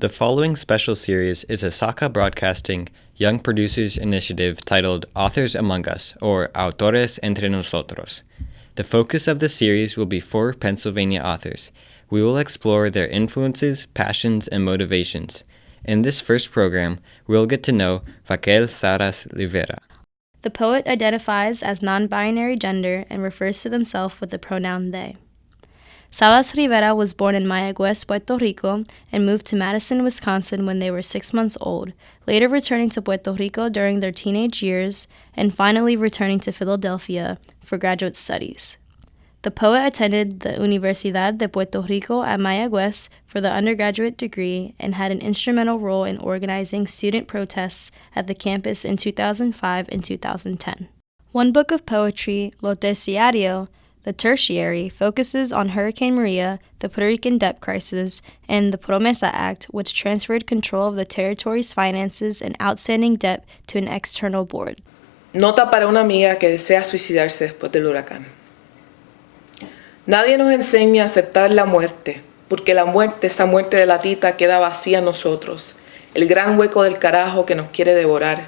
The following special series is a Saka Broadcasting Young Producers Initiative titled Authors Among Us, or Autores Entre Nosotros. The focus of the series will be 4 Pennsylvania authors. We will explore their influences, passions, and motivations. In this first program, we'll get to know Raquel Saras Rivera. The poet identifies as non-binary gender and refers to themselves with the pronoun they. Salas Rivera was born in Mayagüez, Puerto Rico, and moved to Madison, Wisconsin when they were 6 months old, later returning to Puerto Rico during their teenage years, and finally returning to Philadelphia for graduate studies. The poet attended the Universidad de Puerto Rico at Mayagüez for the undergraduate degree and had an instrumental role in organizing student protests at the campus in 2005 and 2010. One book of poetry, Lo Terciario, The Tertiary, focuses on Hurricane Maria, the Puerto Rican debt crisis, and the Promesa Act, which transferred control of the territory's finances and outstanding debt to an external board. Nota para una amiga que desea suicidarse después del huracán. Nadie nos enseña a aceptar la muerte, porque la muerte, esa muerte de la tita, queda vacía en nosotros, el gran hueco del carajo que nos quiere devorar.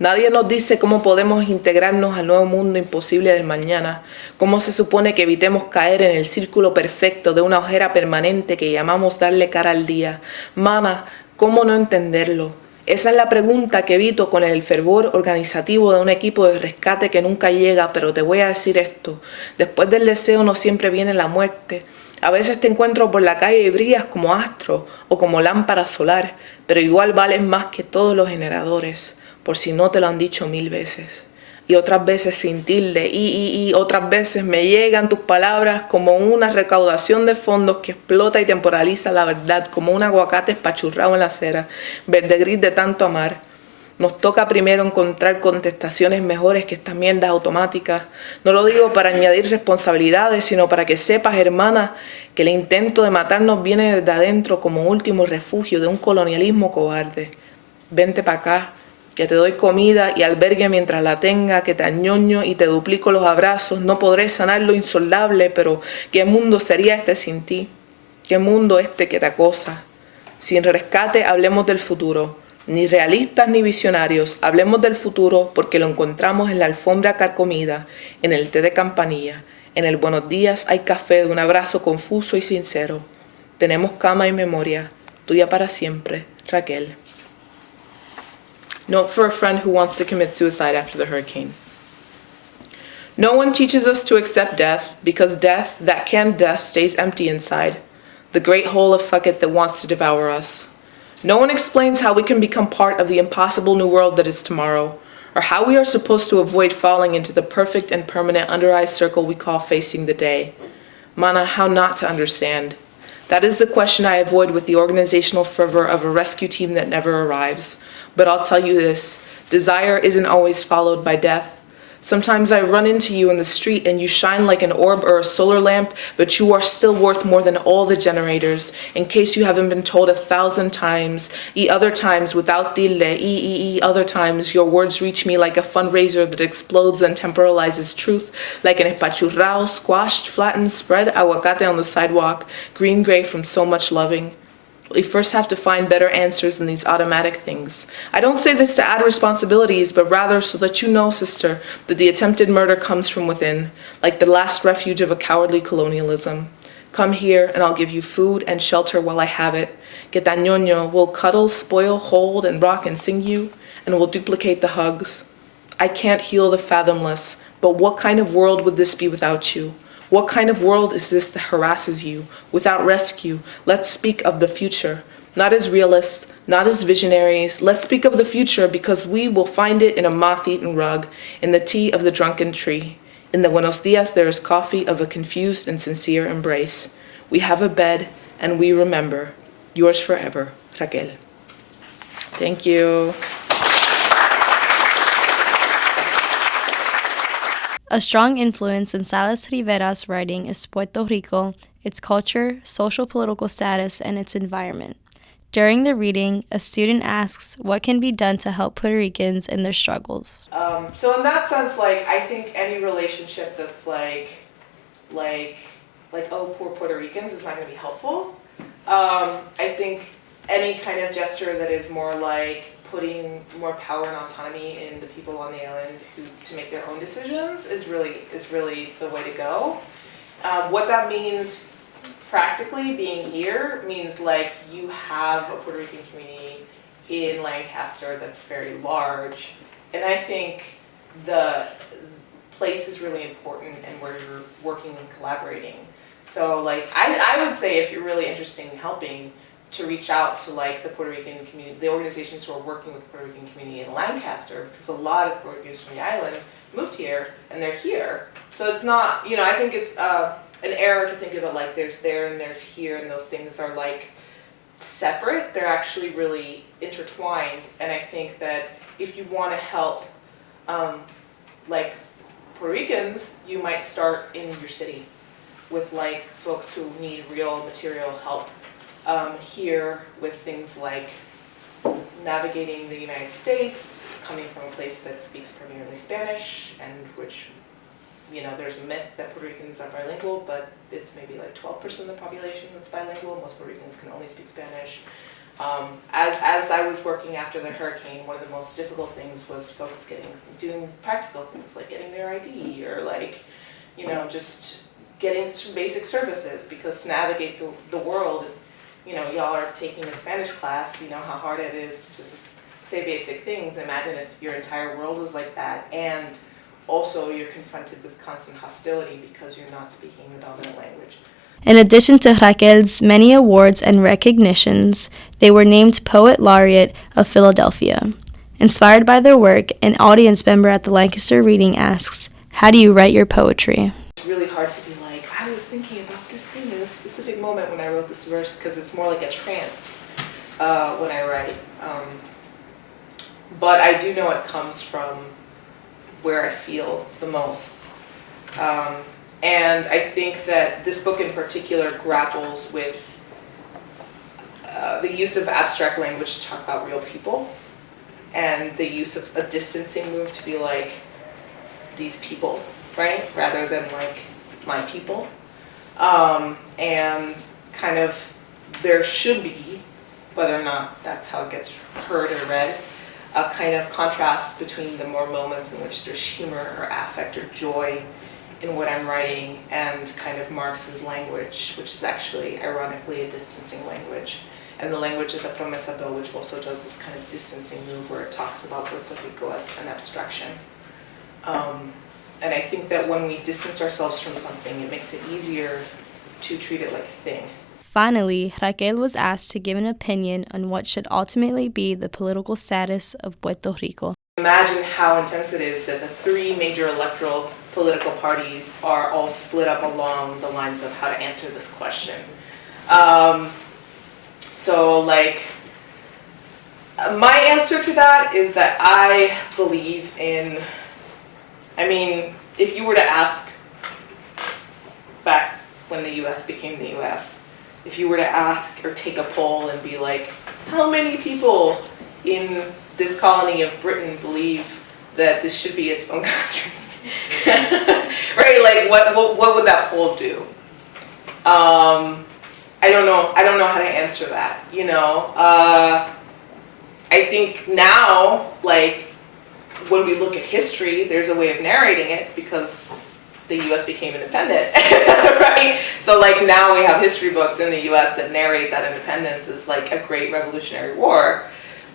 Nadie nos dice cómo podemos integrarnos al nuevo mundo imposible del mañana, cómo se supone que evitemos caer en el círculo perfecto de una ojera permanente que llamamos darle cara al día. Mana, ¿cómo no entenderlo? Esa es la pregunta que evito con el fervor organizativo de un equipo de rescate que nunca llega, pero te voy a decir esto. Después del deseo no siempre viene la muerte. A veces te encuentro por la calle y brillas como astro o como lámpara solar, pero igual vales más que todos los generadores, por si no te lo han dicho 1000 veces. Y otras veces sin tilde, y otras veces me llegan tus palabras como una recaudación de fondos que explota y temporaliza la verdad, como un aguacate espachurrado en la acera, verde gris de tanto amar. Nos toca primero encontrar contestaciones mejores que estas mierdas automáticas. No lo digo para añadir responsabilidades, sino para que sepas, hermana, que el intento de matarnos viene desde adentro como último refugio de un colonialismo cobarde. Vente para acá, que te doy comida y albergue mientras la tenga, que te añoño y te duplico los abrazos. No podré sanar lo insoldable, pero ¿qué mundo sería este sin ti? ¿Qué mundo este que te acosa? Sin rescate hablemos del futuro. Ni realistas ni visionarios, hablemos del futuro porque lo encontramos en la alfombra carcomida, en el té de campanilla. En el buenos días hay café de un abrazo confuso y sincero. Tenemos cama y memoria, tuya para siempre, Raquel. Note for a friend who wants to commit suicide after the hurricane. No one teaches us to accept death because death, that canned death, stays empty inside. The great hole of fuck it that wants to devour us. No one explains how we can become part of the impossible new world that is tomorrow, or how we are supposed to avoid falling into the perfect and permanent under-eye circle we call facing the day. Mana, how not to understand? That is the question I avoid with the organizational fervor of a rescue team that never arrives. But I'll tell you this, desire isn't always followed by death. Sometimes I run into you in the street and you shine like an orb or a solar lamp, but you are still worth more than all the generators, in case you haven't been told 1,000 times. Other times without tilde, other times your words reach me like a fundraiser that explodes and temporalizes truth, like an espachurrao, squashed, flattened, spread aguacate on the sidewalk, green-gray from so much loving. We first have to find better answers than these automatic things. I don't say this to add responsibilities, but rather so that you know, sister, that the attempted murder comes from within, like the last refuge of a cowardly colonialism. Come here, and I'll give you food and shelter while I have it. Que tañoño will cuddle, spoil, hold, and rock and sing you, and will duplicate the hugs. I can't heal the fathomless, but what kind of world would this be without you? What kind of world is this that harasses you? Without rescue, let's speak of the future. Not as realists, not as visionaries. Let's speak of the future because we will find it in a moth-eaten rug, in the tea of the drunken tree. In the buenos dias there is coffee of a confused and sincere embrace. We have a bed and we remember. Yours forever, Raquel. Thank you. A strong influence in Salas Rivera's writing is Puerto Rico, its culture, social political status, and its environment. During the reading, a student asks what can be done to help Puerto Ricans in their struggles. So in that sense, I think any relationship that's like, oh, poor Puerto Ricans is not going to be helpful. I think any kind of gesture that is more like putting more power and autonomy in the people on the island to make their own decisions is really the way to go. What that means practically, being here, means like you have a Puerto Rican community in Lancaster that's very large, and I think the place is really important and where you're working and collaborating. So like I would say, if you're really interested in helping, to reach out to like the Puerto Rican community, the organizations who are working with the Puerto Rican community in Lancaster, because a lot of Puerto Ricans from the island moved here and they're here. So it's not, I think it's an error to think of it like there's there and there's here, and those things are like separate. They're actually really intertwined, and I think that if you want to help like Puerto Ricans, you might start in your city with like folks who need real material help here with things like navigating the United States, coming from a place that speaks primarily Spanish, and which, there's a myth that Puerto Ricans are bilingual, but it's maybe like 12% of the population that's bilingual. Most Puerto Ricans can only speak Spanish. As I was working after the hurricane, one of the most difficult things was folks doing practical things like getting their ID, or like, just getting some basic services, because to navigate the world, y'all are taking a Spanish class, you know how hard it is to just say basic things. Imagine if your entire world was like that, and also you're confronted with constant hostility because you're not speaking the dominant language. In addition to Raquel's many awards and recognitions, they were named Poet Laureate of Philadelphia. Inspired by their work, an audience member at the Lancaster reading asks, "How do you write your poetry?" It's really hard to be like, I was thinking about this thing in this specific moment when I wrote this verse, because it's more like a trance when I write. But I do know it comes from where I feel the most. And I think that this book in particular grapples with the use of abstract language to talk about real people, and the use of a distancing move to be like, these people, right? Rather than like, my people. And kind of, there should be, whether or not that's how it gets heard or read, a kind of contrast between the more moments in which there's humor or affect or joy in what I'm writing, and kind of Marx's language, which is actually, ironically, a distancing language, and the language of the Promesa Bill, which also does this kind of distancing move where it talks about Puerto Rico as an abstraction. And I think that when we distance ourselves from something, it makes it easier to treat it like a thing. Finally, Raquel was asked to give an opinion on what should ultimately be the political status of Puerto Rico. Imagine how intense it is that the three major electoral political parties are all split up along the lines of how to answer this question. So like, my answer to that is that I believe in, if you were to ask back when the US became the US, if you were to ask or take a poll and be like, how many people in this colony of Britain believe that this should be its own country? Right? Like, what would that poll do? I don't know how to answer that. I think now, like, when we look at history, there's a way of narrating it because the U.S. became independent, right? So like now we have history books in the U.S. that narrate that independence as like a great revolutionary war.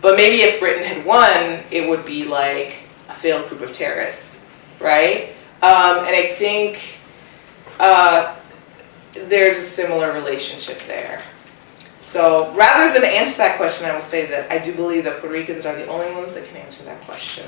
But maybe if Britain had won, it would be like a failed group of terrorists, right? And I think there's a similar relationship there. So rather than answer that question, I will say that I do believe that Puerto Ricans are the only ones that can answer that question.